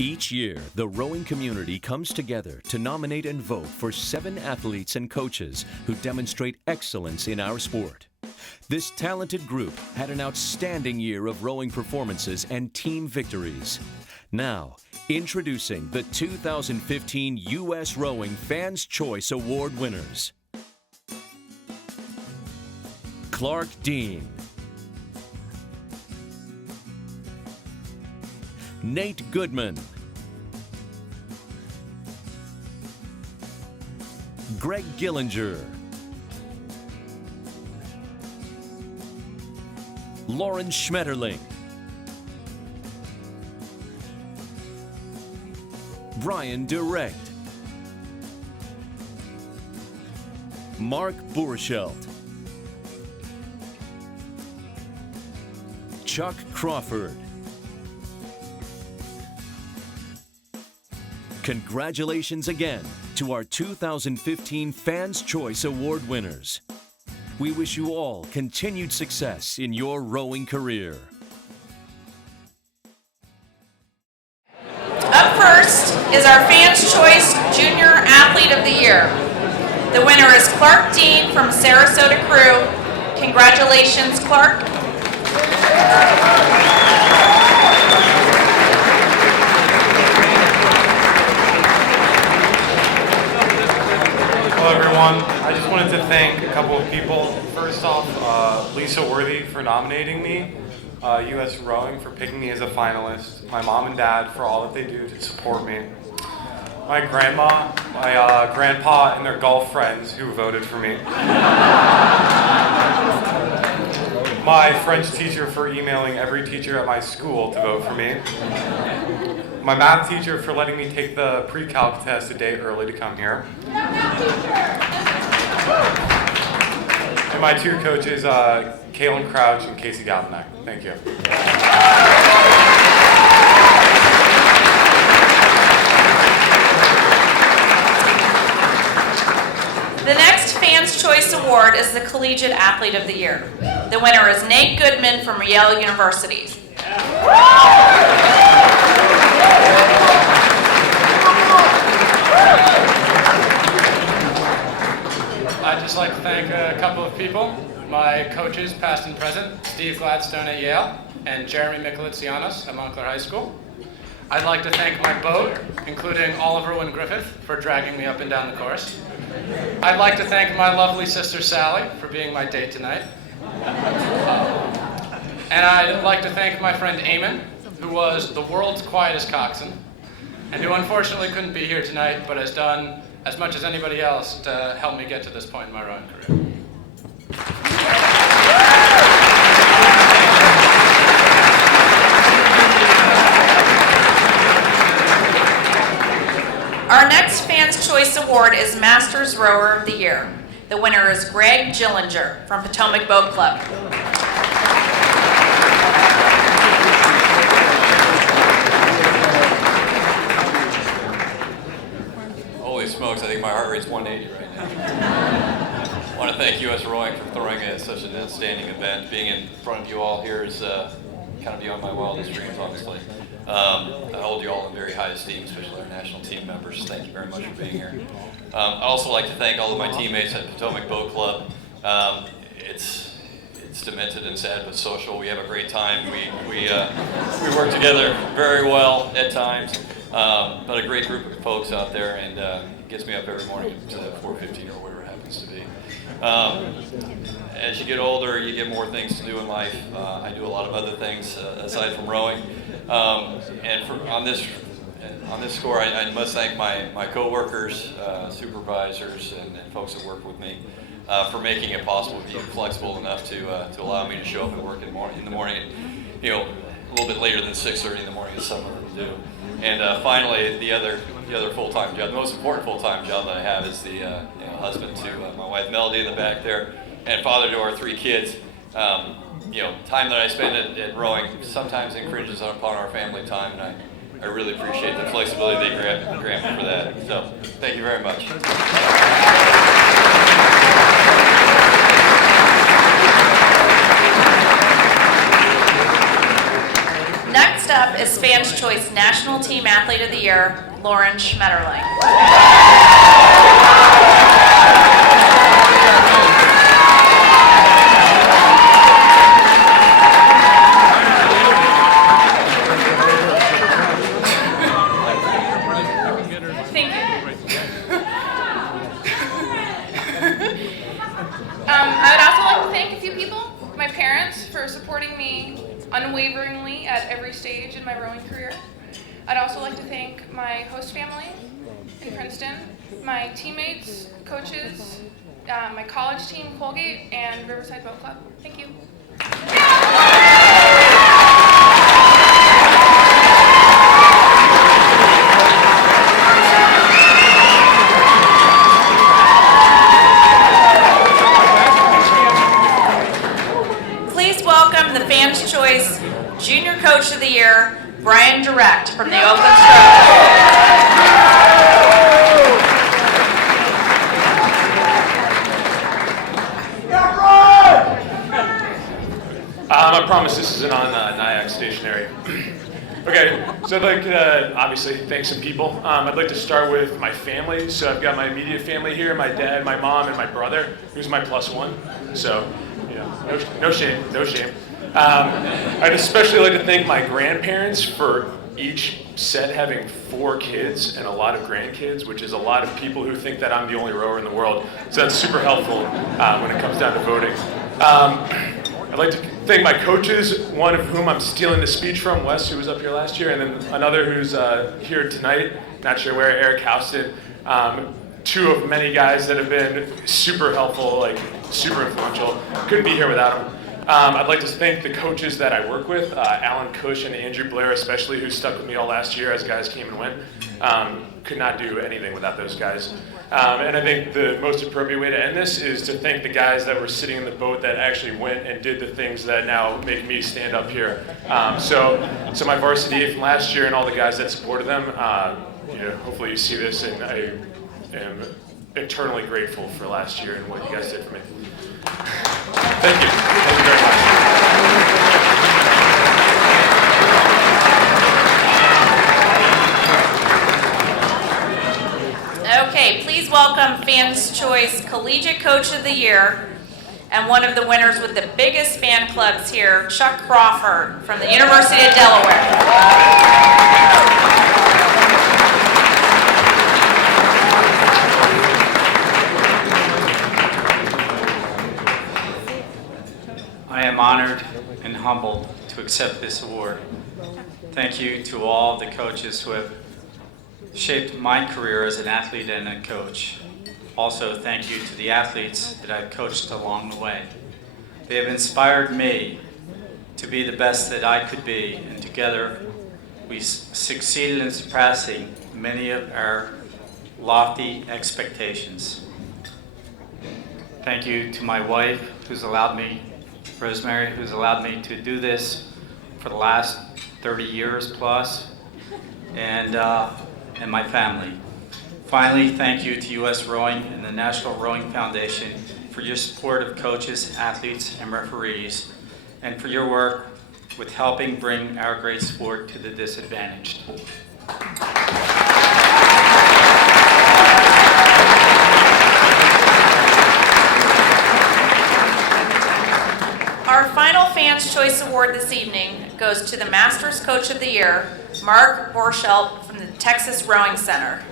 Each year, the rowing community comes together to nominate and vote for 7 athletes and coaches who demonstrate excellence in our sport. This talented group had an outstanding year of rowing performances and team victories. Now, introducing the 2015 U.S. Rowing Fans' Choice Award winners. Clark Dean, Nate Goodman, Greg Gillinger, Lauren Schmetterling, Brian Direct, Mark Boerschelt, Chuck Crawford. Congratulations again to our 2015 Fans' Choice Award winners. We wish you all continued success in your rowing career. Up first is our Fans' Choice Junior Athlete of the Year. The winner is Clark Dean from Sarasota Crew. Congratulations, Clark. Hello everyone, I just wanted to thank a couple of people. First off, Lisa Worthy for nominating me, U.S. Rowing for picking me as a finalist, my mom and dad for all that they do to support me, my grandma, my grandpa, and their golf friends who voted for me, my French teacher for emailing every teacher at my school to vote for me, my math teacher for letting me take the pre-calc test a day early to come here, and my 2 coaches, Kaylin Crouch and Casey Galvanack. Thank you. The next Fans' Choice Award is the Collegiate Athlete of the Year. The winner is Nate Goodman from Yale University. I'd just like to thank a couple of people, my coaches, past and present, Steve Gladstone at Yale and Jeremy Michelitzianos at Montclair High School. I'd like to thank my boat, including Oliver Wynn Griffith, for dragging me up and down the course. I'd like to thank my lovely sister Sally for being my date tonight. And I'd like to thank my friend Eamon, who was the world's quietest coxswain, and who unfortunately couldn't be here tonight, but has done as much as anybody else to help me get to this point in my rowing career. Our next Fans' Choice Award is Masters Rower of the Year. The winner is Greg Gillinger from Potomac Boat Club. Holy smokes, I think my heart rate's 180 right now. I want to thank U.S. Rowing for throwing such an outstanding event. Being in front of you all here is kind of beyond my wildest dreams, honestly. I hold you all in very high esteem, especially our national team members. Thank you very much for being here. I'd also like to thank all of my teammates at Potomac Boat Club. It's demented and sad but social. We have a great time. We work together very well at times. But a great group of folks out there, and it gets me up every morning to 4:15 or whatever it happens to be. As you get older, you get more things to do in life. I do a lot of other things aside from rowing. On this score, I must thank my co-workers, supervisors, and folks that work with me for making it possible, being flexible enough to allow me to show up and work in the morning. You know, a little bit later than 6:30 in the morning is something to do. And finally, the other full-time job, the most important full-time job that I have is the husband to my wife Melody in the back there, and father to our 3 kids. Time that I spend at rowing sometimes infringes upon our family time, and I really appreciate the flexibility they grant me for that. So, thank you very much. Next up is Fans' Choice National Team Athlete of the Year, Lauren Schmetterling. Thank you. I would also like to thank a few people, my parents, for supporting me unwaveringly at every stage in my rowing career. I'd also like to thank my host family in Princeton, my teammates, coaches, my college team, Collegiate, and Riverside Boat Club. Thank you. Please welcome the Fans' Choice Junior Coach of the Year, Brian Direct from the Oakland I promise this isn't on NIAC stationery. Okay, so I'd like to obviously thank some people. I'd like to start with my family. So I've got my immediate family here, my dad, my mom, and my brother, who's my +1. So, you know, no shame, no shame. I'd especially like to thank my grandparents for each set having 4 kids and a lot of grandkids, which is a lot of people who think that I'm the only rower in the world. So that's super helpful when it comes down to voting. I'd like to thank my coaches, one of whom I'm stealing the speech from, Wes, who was up here last year, and then another who's here tonight, not sure where, Eric Houston. 2 of many guys that have been super helpful, like super influential. Couldn't be here without them. I'd like to thank the coaches that I work with, Alan Cush and Andrew Blair especially, who stuck with me all last year as guys came and went. Could not do anything without those guys. And I think the most appropriate way to end this is to thank the guys that were sitting in the boat that actually went and did the things that now make me stand up here. So my varsity from last year and all the guys that supported them, you know, hopefully you see this, and I am eternally grateful for last year and what you guys did for me. Thank you. Thank you very Stroke. Okay, please welcome Fans' Choice Collegiate Coach of the Year and one of the winners with the biggest fan clubs here, Chuck Crawford from the University of Delaware. I am honored and humbled to accept this award. Thank you to all the coaches who have shaped my career as an athlete and a coach. Also, thank you to the athletes that I've coached along the way. They have inspired me to be the best that I could be, and together we succeeded in surpassing many of our lofty expectations. Thank you to my wife, Rosemary, who's allowed me to do this for the last 30 years plus, and my family. Finally, thank you to U.S. Rowing and the National Rowing Foundation for your support of coaches, athletes, and referees, and for your work with helping bring our great sport to the disadvantaged. Our final Fans' Choice Award this evening goes to the Masters Coach of the Year, Mark Borschelt from the Texas Rowing Center.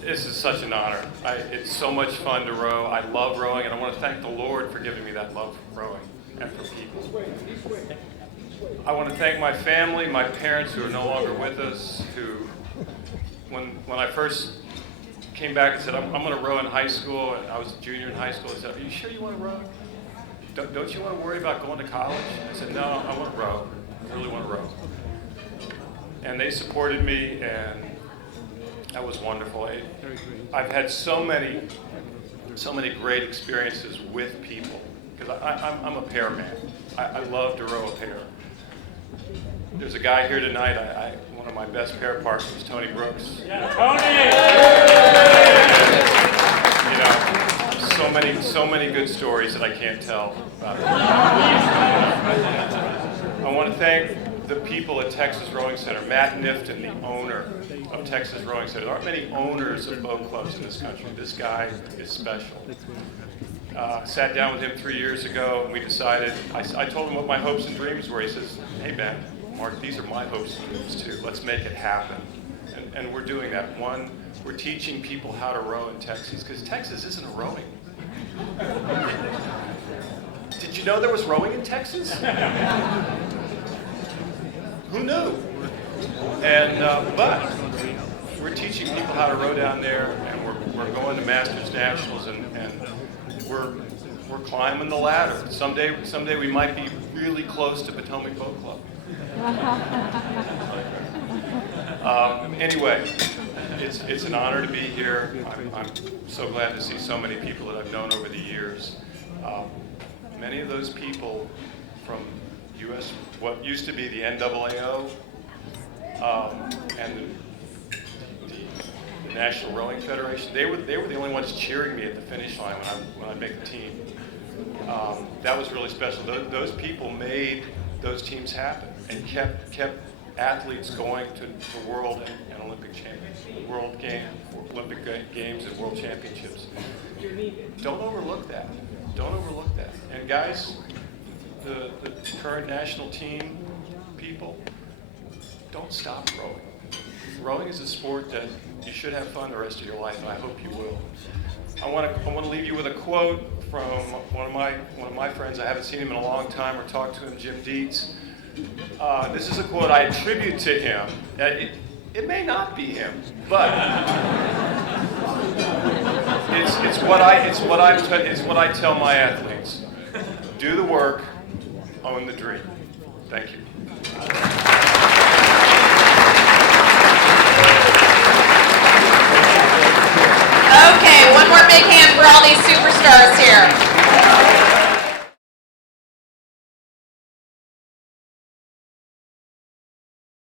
This is such an honor. It's so much fun to row. I love rowing, and I want to thank the Lord for giving me that love for rowing and for people. I want to thank my family, my parents who are no longer with us, who, when I first came back and said, I'm going to row in high school, and I was a junior in high school, I said, are you sure you want to row? Don't you want to worry about going to college? I said, no, I want to row. I really want to row. And they supported me, and that was wonderful. I've had so many great experiences with people, because I'm a pair man. I love to row a pair. There's a guy here tonight, one of my best pair partners, Tony Brooks. Yeah, Tony! You know, so many good stories that I can't tell about. I want to thank the people at Texas Rowing Center. Matt Nifton, the owner of Texas Rowing Center. There aren't many owners of boat clubs in this country. This guy is special. Sat down with him 3 years ago, and we decided, I told him what my hopes and dreams were. He says, hey Ben, Mark, these are my hopes and dreams too. Let's make it happen. And we're doing that. One, we're teaching people how to row in Texas, because Texas isn't a rowing. Did you know there was rowing in Texas? Who knew? And but we're teaching people how to row down there, and we're going to Masters Nationals, and we're climbing the ladder. Someday we might be really close to Potomac Boat Club. Anyway, it's an honor to be here. I'm so glad to see so many people that I've known over the years. Many of those people from U.S., what used to be the NAAO, and the National Rowing Federation, they were the only ones cheering me at the finish line when I'd make the team. That was really special. Those people made those teams happen and kept athletes going to world and Olympic Olympic Games and World Championships. Don't overlook that. Don't overlook that. And guys, the current national team people, don't stop rowing. Rowing is a sport that you should have fun the rest of your life, and I hope you will. I want to leave you with a quote from one of my friends. I haven't seen him in a long time or talked to him, Jim Dietz. This is a quote I attribute to him. It may not be him, but it's what I tell my athletes. Do the work, own the dream. Thank you. Okay, one more big hand for all these superstars here.